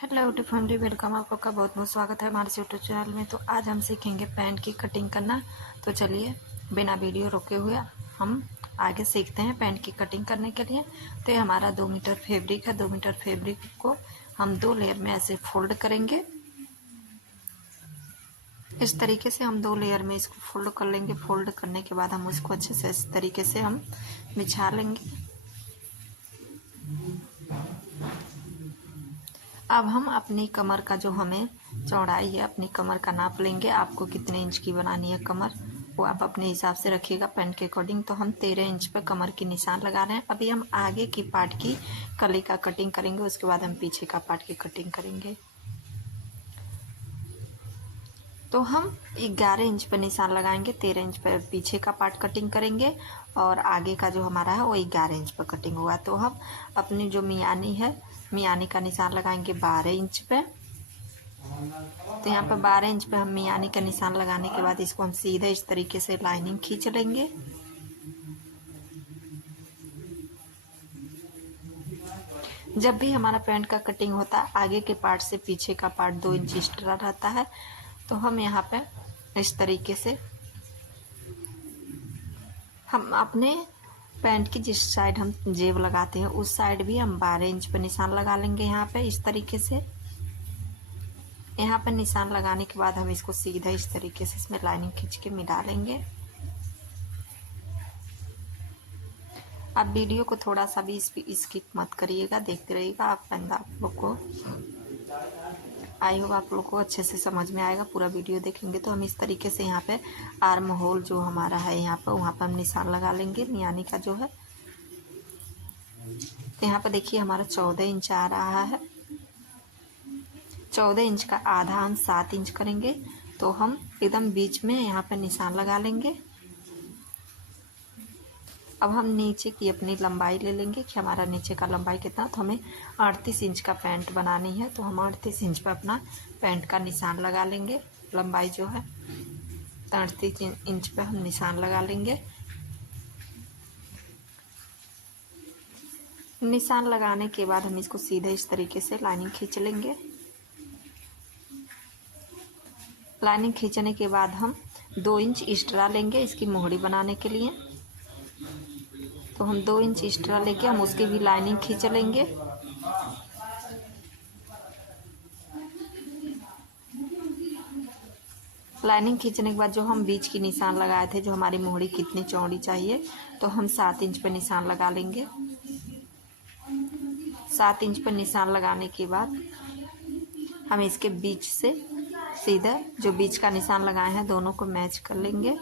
Hello YouTube family, welcome. आप लोग का बहुत बहुत स्वागत है हमारे यूट्यूब चैनल में। तो आज हम सीखेंगे पैंट की कटिंग करना। तो चलिए बिना वीडियो रोके हुए हम आगे सीखते हैं पैंट की कटिंग करने के लिए। तो ये हमारा 2 मीटर फैब्रिक है। 2 मीटर फैब्रिक को हम 2 लेयर में ऐसे फोल्ड करेंगे। इस तरीके से हम 2 लेयर में इसको फोल्ड कर लेंगे। फोल्ड करने के बाद हम उसको अच्छे से इस तरीके से हम बिछा लेंगे। अब हम अपनी कमर का जो हमें चौड़ाई है, अपनी कमर का नाप लेंगे। आपको कितने इंच की बनानी है कमर, वो आप अपने हिसाब से रखिएगा पैंट के अकॉर्डिंग। तो हम 13 इंच पर कमर की निशान लगा रहे हैं। अभी हम आगे की पार्ट की कली का कटिंग करेंगे, उसके बाद हम पीछे का पार्ट की कटिंग करेंगे। तो हम 11 इंच पर निशान लगाएंगे, 13 इंच पर पीछे का पार्ट कटिंग करेंगे और आगे का जो हमारा है वो 11 इंच पर कटिंग हुआ। तो हम अपनी जो मियानी है, मियानी का निशान लगाएंगे 12 इंच पे। तो यहाँ पर 12 इंच पे हम मियानी का निशान लगाने के बाद इसको हम सीधे इस तरीके से लाइनिंग खींच लेंगे। जब भी हमारा पैंट का कटिंग होता है, आगे के पार्ट से पीछे का पार्ट 2 इंच एक्स्ट्रा रहता है। तो हम यहाँ पे इस तरीके से हम अपने पैंट की जिस साइड हम जेब लगाते हैं उस साइड भी हम 12 इंच पर निशान लगा लेंगे। यहाँ पे इस तरीके से यहाँ पर निशान लगाने के बाद हम इसको सीधा इस तरीके से इसमें लाइनिंग खींच के मिला लेंगे। आप वीडियो को थोड़ा सा भी स्किप मत करिएगा, देखते रहिएगा। आप लोग को आई होप आप लोग को अच्छे से समझ में आएगा। पूरा वीडियो देखेंगे तो हम इस तरीके से यहाँ पे आर्म होल जो हमारा है यहाँ पर, वहाँ पर हम निशान लगा लेंगे मियानी का जो है। तो यहाँ पर देखिए हमारा 14 इंच आ रहा है। 14 इंच का आधा हम 7 इंच करेंगे। तो हम एकदम बीच में यहाँ पर निशान लगा लेंगे। अब हम नीचे की अपनी लंबाई ले लेंगे कि हमारा नीचे का लंबाई कितना। तो हमें 38 इंच का पैंट बनानी है। तो हम 38 इंच पर अपना पैंट का निशान लगा लेंगे। लंबाई जो है 38 इंच पर हम निशान लगा लेंगे। निशान लगाने के बाद हम इसको सीधे इस तरीके से लाइनिंग खींच लेंगे। लाइनिंग खींचने के बाद हम 2 इंच एक्स्ट्रा लेंगे इसकी मोहरी बनाने के लिए। तो हम 2 इंच एक्स्ट्रा लेके हम उसकी भी लाइनिंग खींच लेंगे। लाइनिंग खींचने के बाद जो हम बीच की निशान लगाए थे, जो हमारी मोहरी कितनी चौड़ी चाहिए, तो हम 7 इंच पर निशान लगा लेंगे। 7 इंच पर निशान लगाने के बाद हम इसके बीच से सीधा जो बीच का निशान लगाए हैं दोनों को मैच कर लेंगे।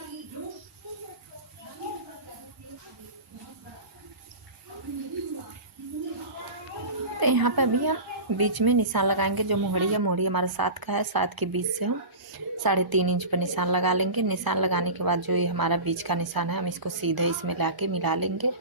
तो यहाँ पे अभी हम बीच में निशान लगाएंगे। जो मोहरी है, मोहरी हमारा 7 का है, 7 के बीच से हम 3.5 इंच पर निशान लगा लेंगे। निशान लगाने के बाद जो ये हमारा बीच का निशान है, हम इसको सीधे इसमें लाके मिला लेंगे।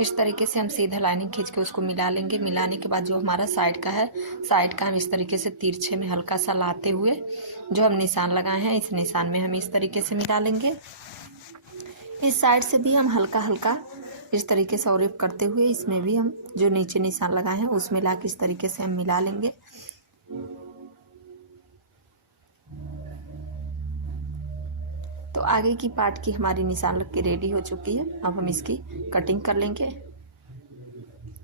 इस तरीके से हम सीधा लाइनिंग खींच के उसको मिला लेंगे। मिलाने के बाद जो हमारा साइड का है, साइड का हम इस तरीके से तिरछे में हल्का सा लाते हुए जो हम निशान लगाए हैं, इस निशान में हम इस तरीके से मिला लेंगे। इस साइड से भी हम हल्का हल्का इस तरीके से और करते हुए इसमें भी हम जो नीचे निशान लगाए हैं उसमें ला के इस तरीके से हम मिला लेंगे। तो आगे की पार्ट की हमारी निशान लग के रेडी हो चुकी है। अब हम इसकी कटिंग कर लेंगे।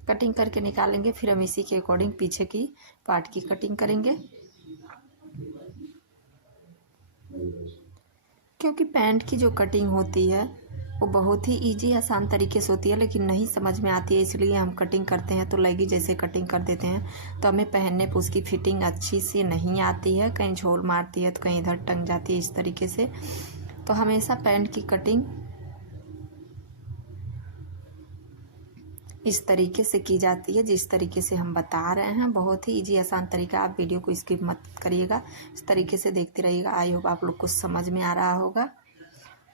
कटिंग करके निकालेंगे, फिर हम इसी के अकॉर्डिंग पीछे की पार्ट की कटिंग करेंगे। क्योंकि पैंट की जो कटिंग होती है वो बहुत ही इजी आसान तरीके से होती है, लेकिन नहीं समझ में आती है, इसलिए हम कटिंग करते हैं तो लगी जैसे कटिंग कर देते हैं। तो हमें पहनने पर उसकी फिटिंग अच्छी से नहीं आती है, कहीं झोल मारती है तो कहीं इधर टंग जाती है इस तरीके से। तो हमेशा पैंट की कटिंग इस तरीके से की जाती है जिस तरीके से हम बता रहे हैं। बहुत ही इजी आसान तरीका। आप वीडियो को स्किप मत करिएगा, इस तरीके से देखते रहिएगा। आई होप आप लोग को समझ में आ रहा होगा।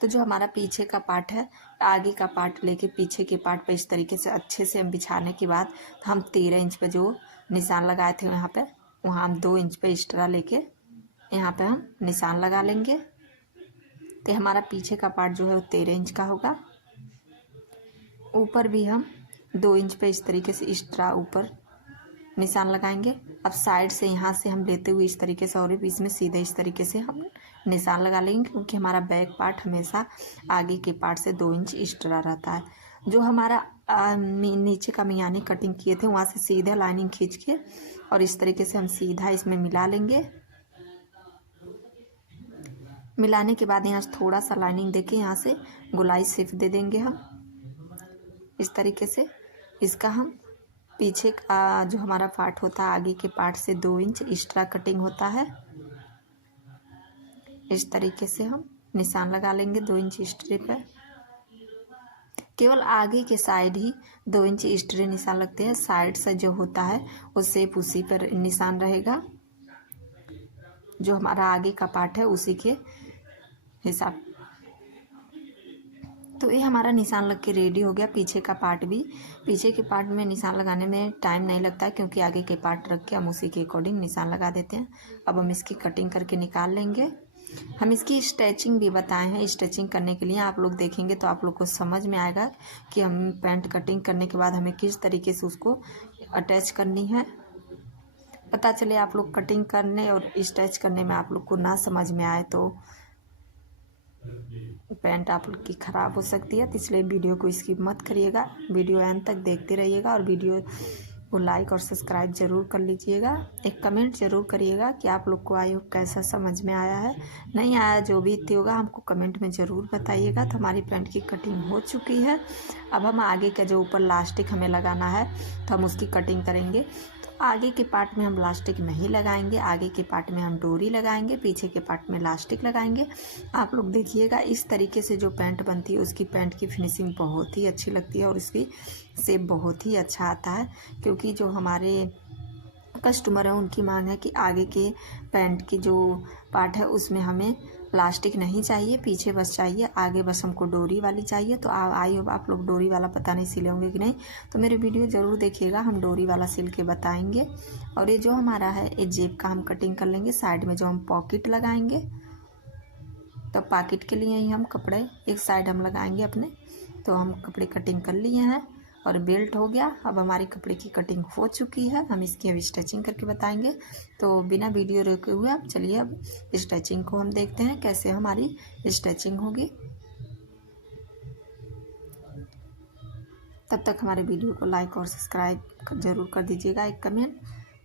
तो जो हमारा पीछे का पार्ट है, आगे का पार्ट लेके पीछे के पार्ट पर इस तरीके से अच्छे से हम बिछाने के बाद हम 13 इंच पे जो निशान लगाए थे यहाँ पे, वहाँ हम 2 इंच पे एक्स्ट्रा लेके यहाँ पे हम निशान लगा लेंगे। तो हमारा पीछे का पार्ट जो है वो 13 इंच का होगा। ऊपर भी हम 2 इंच पे इस तरीके से एक्स्ट्रा ऊपर निशान लगाएंगे। अब साइड से यहाँ से हम लेते हुए इस तरीके से और बीच में सीधे इस तरीके से हम निशान लगा लेंगे, क्योंकि हमारा बैक पार्ट हमेशा आगे के पार्ट से 2 इंच एक्स्ट्रा रहता है। जो हमारा नीचे का मियानी कटिंग किए थे वहाँ से सीधा लाइनिंग खींच के और इस तरीके से हम सीधा इसमें मिला लेंगे। मिलाने के बाद यहाँ से थोड़ा सा लाइनिंग देके यहाँ से गोलाई शेप दे देंगे हम इस तरीके से। इसका हम पीछे का जो हमारा पार्ट होता है आगे के पार्ट से 2 इंच एक्स्ट्रा कटिंग होता है। इस तरीके से हम निशान लगा लेंगे 2 इंच एक्स्ट्रे पर। केवल आगे के साइड ही 2 इंच एक्स्ट्रे निशान लगते हैं, साइड से जो होता है वो शेप उसी पर निशान रहेगा। जो हमारा आगे का पार्ट है उसी के हिसाब। तो ये हमारा निशान लग के रेडी हो गया। पीछे का पार्ट भी, पीछे के पार्ट में निशान लगाने में टाइम नहीं लगता है, क्योंकि आगे के पार्ट रख के हम उसी के अकॉर्डिंग निशान लगा देते हैं। अब हम इसकी कटिंग करके निकाल लेंगे। हम इसकी स्टिचिंग भी बताए हैं। स्टिचिंग करने के लिए आप लोग देखेंगे तो आप लोग को समझ में आएगा कि हम पैंट कटिंग करने के बाद हमें किस तरीके से उसको अटैच करनी है। पता चले आप लोग कटिंग करने और स्टिच करने में आप लोग को ना समझ में आए तो पैंट आप लोग की ख़राब हो सकती है। तो इसलिए वीडियो को स्किप मत करिएगा, वीडियो एंड तक देखते रहिएगा और वीडियो को लाइक और सब्सक्राइब ज़रूर कर लीजिएगा। एक कमेंट ज़रूर करिएगा कि आप लोग को आई होप कैसा समझ में आया है, नहीं आया जो भी होगा हमको कमेंट में ज़रूर बताइएगा। तो हमारी पैंट की कटिंग हो चुकी है। अब हम आगे का जो ऊपर लास्टिक हमें लगाना है तो हम उसकी कटिंग करेंगे। आगे के पार्ट में हम लास्टिक नहीं लगाएंगे, आगे के पार्ट में हम डोरी लगाएंगे, पीछे के पार्ट में लास्टिक लगाएंगे। आप लोग देखिएगा इस तरीके से जो पैंट बनती है उसकी पैंट की फिनिशिंग बहुत ही अच्छी लगती है और उसकी शेप बहुत ही अच्छा आता है। क्योंकि जो हमारे कस्टमर है उनकी मांग है कि आगे के पैंट की जो पार्ट है उसमें हमें प्लास्टिक नहीं चाहिए, पीछे बस चाहिए, आगे बस हमको डोरी वाली चाहिए। तो आई होप आप लोग डोरी वाला पता नहीं सिले होंगे कि नहीं, तो मेरे वीडियो ज़रूर देखिएगा, हम डोरी वाला सिल के बताएंगे। और ये जो हमारा है ये जेब का हम कटिंग कर लेंगे। साइड में जो हम पॉकेट लगाएंगे तो पॉकेट के लिए ही हम कपड़े एक साइड हम लगाएंगे अपने। तो हम कपड़े कटिंग कर लिए हैं और बेल्ट हो गया। अब हमारी कपड़े की कटिंग हो चुकी है, हम इसकी अभी स्टिचिंग करके बताएंगे। तो बिना वीडियो रोके हुए अब चलिए अब स्टिचिंग को हम देखते हैं कैसे हमारी स्टिचिंग होगी। तब तक हमारे वीडियो को लाइक और सब्सक्राइब ज़रूर कर दीजिएगा, एक कमेंट।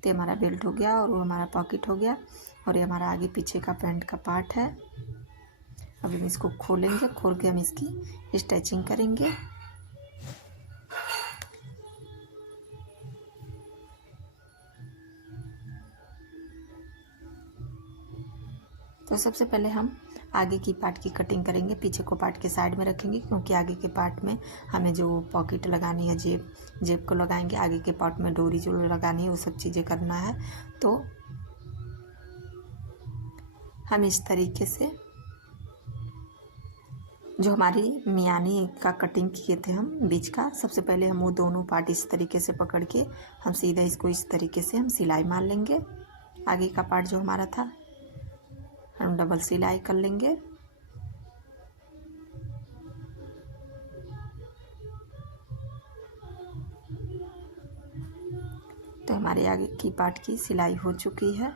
तो हमारा बेल्ट हो गया और वो हमारा पॉकेट हो गया और ये हमारा आगे पीछे का पैंट का पार्ट है। अब हम इसको खोलेंगे, खोल के हम इसकी स्टिचिंग करेंगे। तो सबसे पहले हम आगे की पार्ट की कटिंग करेंगे, पीछे को पार्ट के साइड में रखेंगे, क्योंकि आगे के पार्ट में हमें जो पॉकेट लगानी है, जेब को लगाएंगे, आगे के पार्ट में डोरी जो लगानी है वो सब चीज़ें करना है। तो हम इस तरीके से जो हमारी मियानी का कटिंग किए थे हम बीच का, सबसे पहले हम वो दोनों पार्ट इस तरीके से पकड़ के हम सीधा इसको इस तरीके से हम सिलाई मार लेंगे। आगे का पार्ट जो हमारा था हम डबल सिलाई कर लेंगे। तो हमारे आगे की पार्ट की सिलाई हो चुकी है।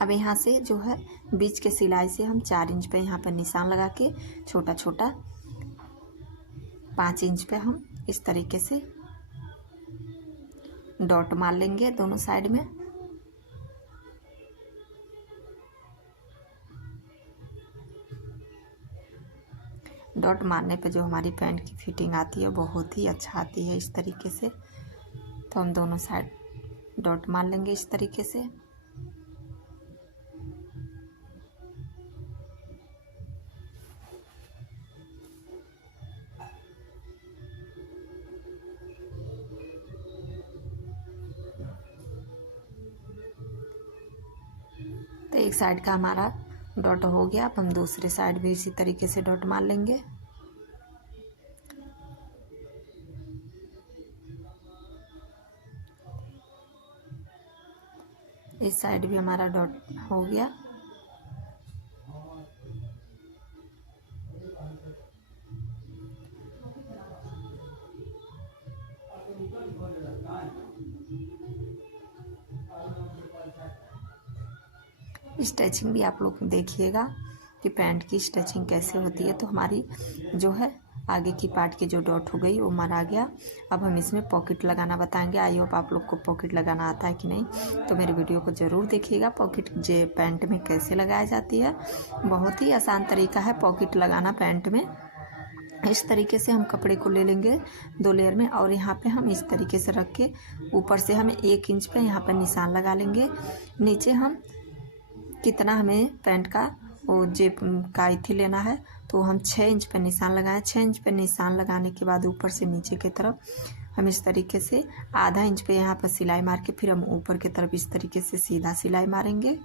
अब यहाँ से जो है बीच के सिलाई से हम 4 इंच पे यहाँ पर निशान लगा के छोटा छोटा 5 इंच पे हम इस तरीके से डॉट मार लेंगे दोनों साइड में। डॉट मारने पे जो हमारी पैंट की फिटिंग आती है बहुत ही अच्छा आती है इस तरीके से। तो हम दोनों साइड डॉट मार लेंगे इस तरीके से। तो एक साइड का हमारा डॉट हो गया। अब हम दूसरे साइड भी इसी तरीके से डॉट मार लेंगे। इस साइड भी हमारा डॉट हो गया। स्टिचिंग भी आप लोग देखिएगा कि पैंट की स्टिचिंग कैसे होती है। तो हमारी जो है आगे की पार्ट की जो डॉट हो गई वो मरा गया। अब हम इसमें पॉकेट लगाना बताएंगे। आई होप आप लोग को पॉकेट लगाना आता है कि नहीं, तो मेरे वीडियो को ज़रूर देखिएगा। पॉकेट जे पैंट में कैसे लगाई जाती है, बहुत ही आसान तरीका है पॉकेट लगाना पैंट में। इस तरीके से हम कपड़े को ले लेंगे 2 लेयर में, और यहाँ पे हम इस तरीके से रख के ऊपर से हम 1 इंच पे यहाँ पर निशान लगा लेंगे। नीचे हम कितना हमें पैंट का वो जेब का इथी लेना है, तो हम 6 इंच पे निशान लगाएं। 6 इंच पे निशान लगाने के बाद ऊपर से नीचे की तरफ हम इस तरीके से आधा इंच पे यहाँ पर सिलाई मार के फिर हम ऊपर की तरफ इस तरीके से सीधा सिलाई मारेंगे।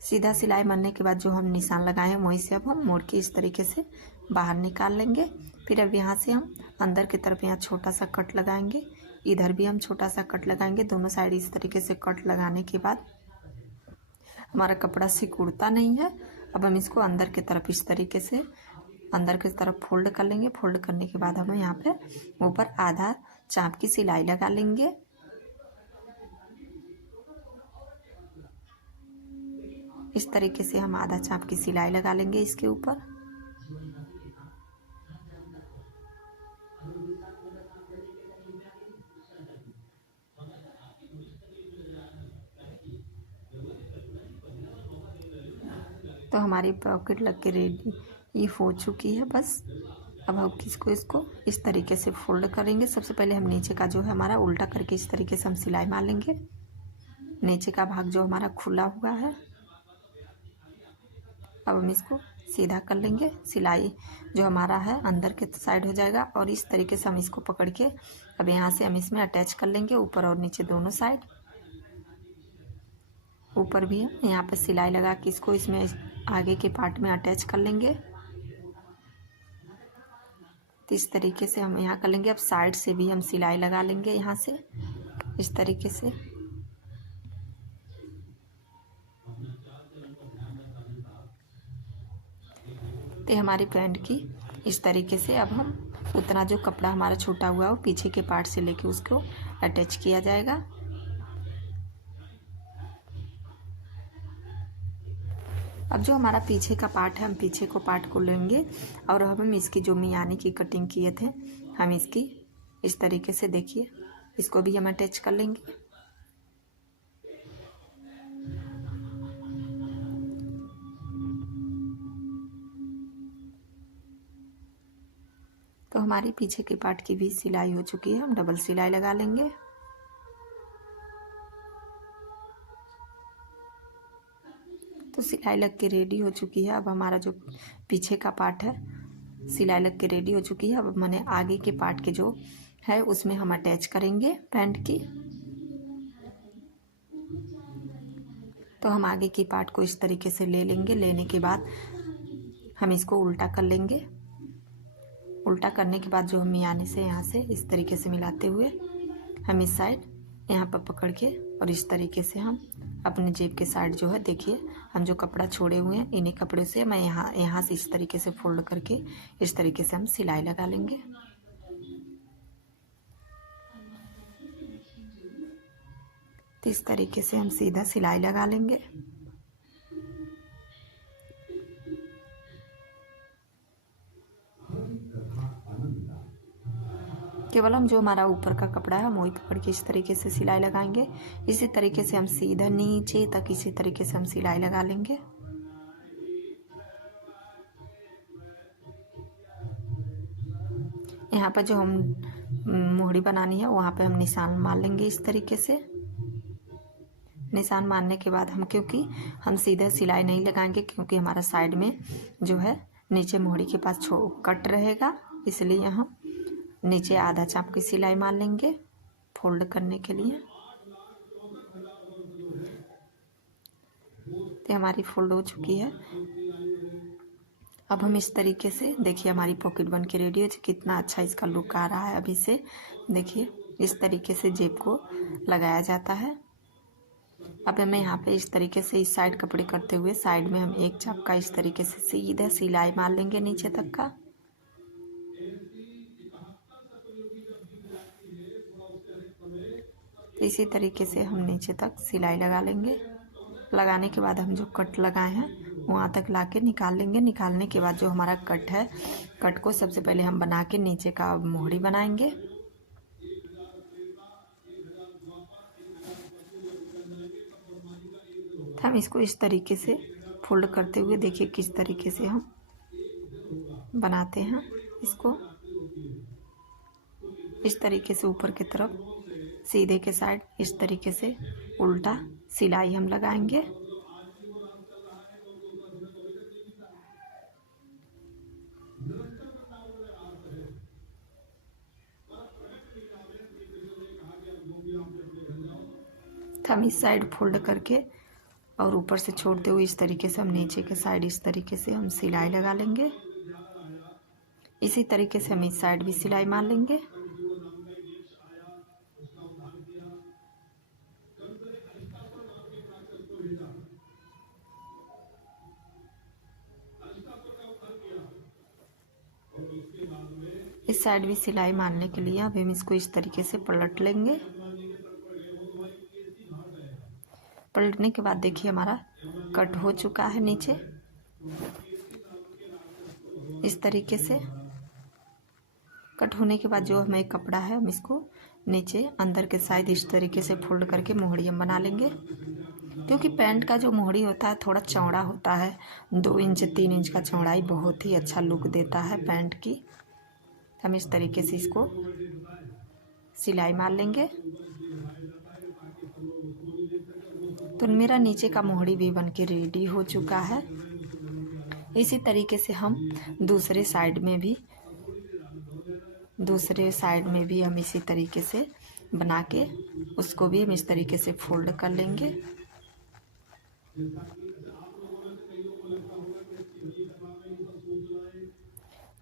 सीधा सिलाई मारने के बाद जो हम निशान लगाए हैं वहीं से अब हम मोड़ के इस तरीके से बाहर निकाल लेंगे। फिर अब यहाँ से हम अंदर की तरफ यहाँ छोटा सा कट लगाएंगे, इधर भी हम छोटा सा कट लगाएंगे। दोनों साइड इस तरीके से कट लगाने के बाद हमारा कपड़ा सिकुड़ता नहीं है। अब हम इसको अंदर की तरफ इस तरीके से अंदर की तरफ फोल्ड कर लेंगे। फोल्ड करने के बाद हम यहाँ पे ऊपर आधा चाप की सिलाई लगा लेंगे। इस तरीके से हम आधा चाप की सिलाई लगा लेंगे इसके ऊपर। तो हमारी पॉकेट लग के रेडी ये हो चुकी है बस। अब हम इसको इस तरीके से फोल्ड करेंगे। सबसे पहले हम नीचे का जो है हमारा उल्टा करके इस तरीके से हम सिलाई मार लेंगे। नीचे का भाग जो हमारा खुला हुआ है, अब हम इसको सीधा कर लेंगे। सिलाई जो हमारा है अंदर के साइड हो जाएगा, और इस तरीके से हम इसको पकड़ के अब यहाँ से हम इसमें अटैच कर लेंगे ऊपर और नीचे दोनों साइड। ऊपर भी हम यहाँ पे सिलाई लगा के इसको इसमें आगे के पार्ट में अटैच कर लेंगे। तो इस तरीके से हम यहाँ कर लेंगे। अब साइड से भी हम सिलाई लगा लेंगे यहाँ से इस तरीके से। तो हमारी पैंट की इस तरीके से अब हम उतना जो कपड़ा हमारा छोटा हुआ है वो पीछे के पार्ट से लेके उसको अटैच किया जाएगा। अब जो हमारा पीछे का पार्ट है हम पीछे को पार्ट को लेंगे, और अब हम इसकी जो मियानी की कटिंग किए थे हम इसकी इस तरीके से देखिए इसको भी हम अटैच कर लेंगे। तो हमारी पीछे के पार्ट की भी सिलाई हो चुकी है। हम डबल सिलाई लगा लेंगे। तो सिलाई लग के रेडी हो चुकी है। अब हमारा जो पीछे का पार्ट है सिलाई लग के रेडी हो चुकी है। अब मैंने आगे के पार्ट के जो है उसमें हम अटैच करेंगे पैंट की। तो हम आगे की पार्ट को इस तरीके से ले लेंगे। लेने के बाद हम इसको उल्टा कर लेंगे। उल्टा करने के बाद जो हम मियाने से यहाँ से इस तरीके से मिलाते हुए हम इस साइड यहाँ पर पकड़ के और इस तरीके से हम अपने जेब के साइड जो है देखिए हम जो कपड़ा छोड़े हुए हैं इन्हीं कपड़े से मैं यहाँ से इस तरीके से फोल्ड करके इस तरीके से हम सिलाई लगा लेंगे। तो इस तरीके से हम सीधा सिलाई लगा लेंगे। केवल हम जो हमारा ऊपर का कपड़ा है हम वही पकड़ के इस तरीके से सिलाई लगाएंगे। इसी तरीके से हम सीधा नीचे तक इसी तरीके से हम सिलाई लगा लेंगे। यहाँ पर जो हम मोहरी बनानी है वहाँ पे हम निशान मार लेंगे इस तरीके से। निशान मारने के बाद हम क्योंकि हम सीधा सिलाई नहीं लगाएंगे क्योंकि हमारा साइड में जो है नीचे मोहरी के पास कट रहेगा, इसलिए हम नीचे आधा चाप की सिलाई मार लेंगे फोल्ड करने के लिए। तो हमारी फोल्ड हो चुकी है। अब हम इस तरीके से देखिए हमारी पॉकेट बन के रेडी है। कितना अच्छा इसका लुक आ रहा है अभी से। देखिए इस तरीके से जेब को लगाया जाता है। अब हमें यहाँ पे इस तरीके से इस साइड कपड़े करते हुए साइड में हम एक चाप का इस तरीके से सीधा सिलाई मार लेंगे नीचे तक का। तो इसी तरीके से हम नीचे तक सिलाई लगा लेंगे। लगाने के बाद हम जो कट लगाए हैं वहाँ तक लाके निकाल लेंगे। निकालने के बाद जो हमारा कट है, कट को सबसे पहले हम बना के नीचे का मोहरी बनाएंगे। तो हम इसको इस तरीके से फोल्ड करते हुए देखिए किस तरीके से हम बनाते हैं। इसको इस तरीके से ऊपर की तरफ सीधे के साइड इस तरीके से उल्टा सिलाई हम लगाएंगे। तो हम इस साइड फोल्ड करके और ऊपर से छोड़ते हुए इस तरीके से हम नीचे के साइड इस तरीके से हम सिलाई लगा लेंगे। इसी तरीके से हम इस साइड भी सिलाई मार लेंगे। इस साइड भी सिलाई मारने के लिए अब हम इसको इस तरीके से पलट लेंगे। पलटने के बाद देखिए हमारा कट हो चुका है नीचे इस तरीके से। कट होने के बाद जो हमें कपड़ा है हम इसको नीचे अंदर के साइड इस तरीके से फोल्ड करके मोहरी हम बना लेंगे। क्योंकि पैंट का जो मोहरी होता है थोड़ा चौड़ा होता है, 2 इंच 3 इंच का चौड़ाई बहुत ही अच्छा लुक देता है पैंट की। हम इस तरीके से इसको सिलाई मार लेंगे। तो मेरा नीचे का मोहरी भी बन के रेडी हो चुका है। इसी तरीके से हम दूसरे साइड में भी हम इसी तरीके से बना के उसको भी हम इस तरीके से फोल्ड कर लेंगे।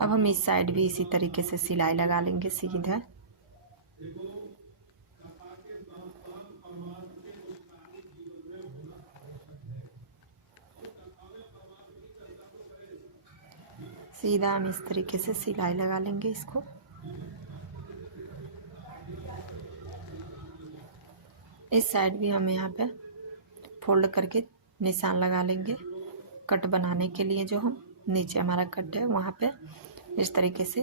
अब हम इस साइड भी इसी तरीके से सिलाई लगा लेंगे सीधा। सीधा हम इस तरीके से सिलाई लगा लेंगे इसको। इस साइड भी हम यहाँ पे फोल्ड करके निशान लगा लेंगे कट बनाने के लिए। जो हम नीचे हमारा कट है वहाँ पे इस तरीके से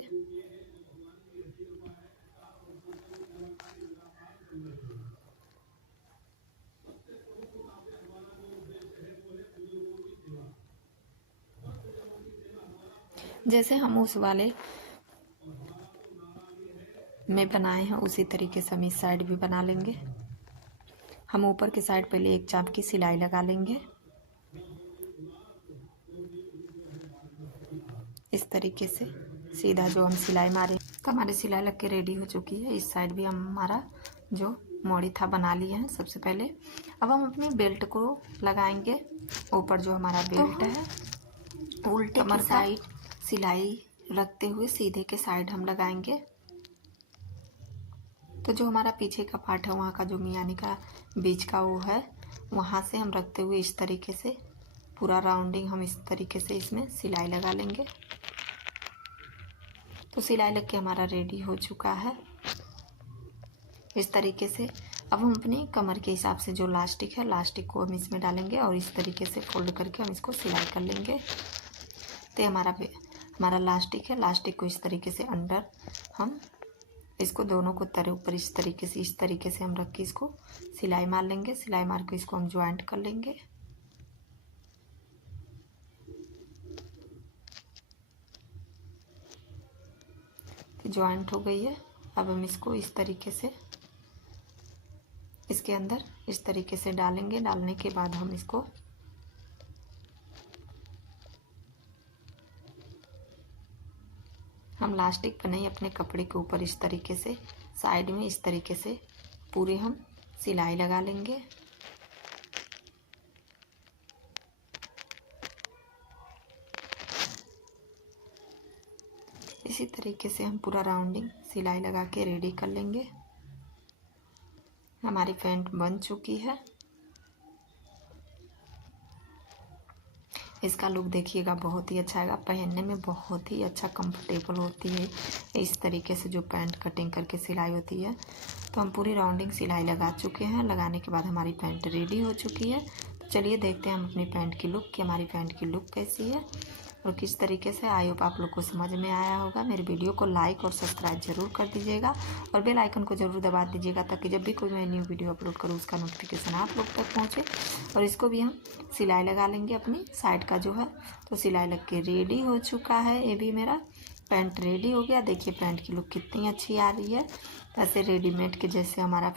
जैसे हम उस वाले में बनाए हैं उसी तरीके से हम इस साइड भी बना लेंगे। हम ऊपर की साइड पहले एक चाप की सिलाई लगा लेंगे इस तरीके से सीधा जो हम सिलाई मारे। तो हमारी सिलाई लग के रेडी हो चुकी है। इस साइड भी हम हमारा जो मोड़ी था बना लिए हैं सबसे पहले। अब हम अपनी बेल्ट को लगाएंगे। ऊपर जो हमारा बेल्ट है उल्टे की साइड सिलाई रखते हुए सीधे के साइड हम लगाएंगे। तो जो हमारा पीछे का पार्ट है वहाँ का जो मियानी का बीच का वो है वहाँ से हम रखते हुए इस तरीके से पूरा राउंडिंग हम इस तरीके से इसमें सिलाई लगा लेंगे। तो सिलाई लग के हमारा रेडी हो चुका है इस तरीके से। अब हम अपनी कमर के हिसाब से जो लास्टिक है लास्टिक को हम इसमें डालेंगे और इस तरीके से फोल्ड करके हम इसको सिलाई कर लेंगे। तो हमारा लास्टिक है, लास्टिक को इस तरीके से अंदर हम इसको दोनों को तरह ऊपर इस तरीके से हम रख के इसको सिलाई मार लेंगे। सिलाई मार के इसको हम ज्वाइंट कर लेंगे। तो ज्वाइंट हो गई है। अब हम इसको इस तरीके से इसके अंदर इस तरीके से डालेंगे। डालने के बाद हम इसको हम लास्टिक पर नहीं अपने कपड़े के ऊपर इस तरीके से साइड में इस तरीके से पूरे हम सिलाई लगा लेंगे। इसी तरीके से हम पूरा राउंडिंग सिलाई लगा के रेडी कर लेंगे। हमारी पैंट बन चुकी है। इसका लुक देखिएगा, बहुत ही अच्छा आएगा, पहनने में बहुत ही अच्छा कंफर्टेबल होती है। इस तरीके से जो पैंट कटिंग करके सिलाई होती है। तो हम पूरी राउंडिंग सिलाई लगा चुके हैं। लगाने के बाद हमारी पैंट रेडी हो चुकी है। तो चलिए देखते हैं हम अपनी पैंट की लुक कि हमारी पैंट की लुक कैसी है और किस तरीके से। आई होप आप लोग को समझ में आया होगा। मेरे वीडियो को लाइक और सब्सक्राइब जरूर कर दीजिएगा और बेल आइकन को जरूर दबा दीजिएगा, ताकि जब भी कोई मैं न्यू वीडियो अपलोड करूँ उसका नोटिफिकेशन आप लोग तक पहुँचे। और इसको भी हम सिलाई लगा लेंगे अपनी साइड का जो है। तो सिलाई लग के रेडी हो चुका है। ये भी मेरा पैंट रेडी हो गया। देखिए पैंट की लुक कितनी अच्छी आ रही है, ऐसे रेडीमेड के जैसे हमारा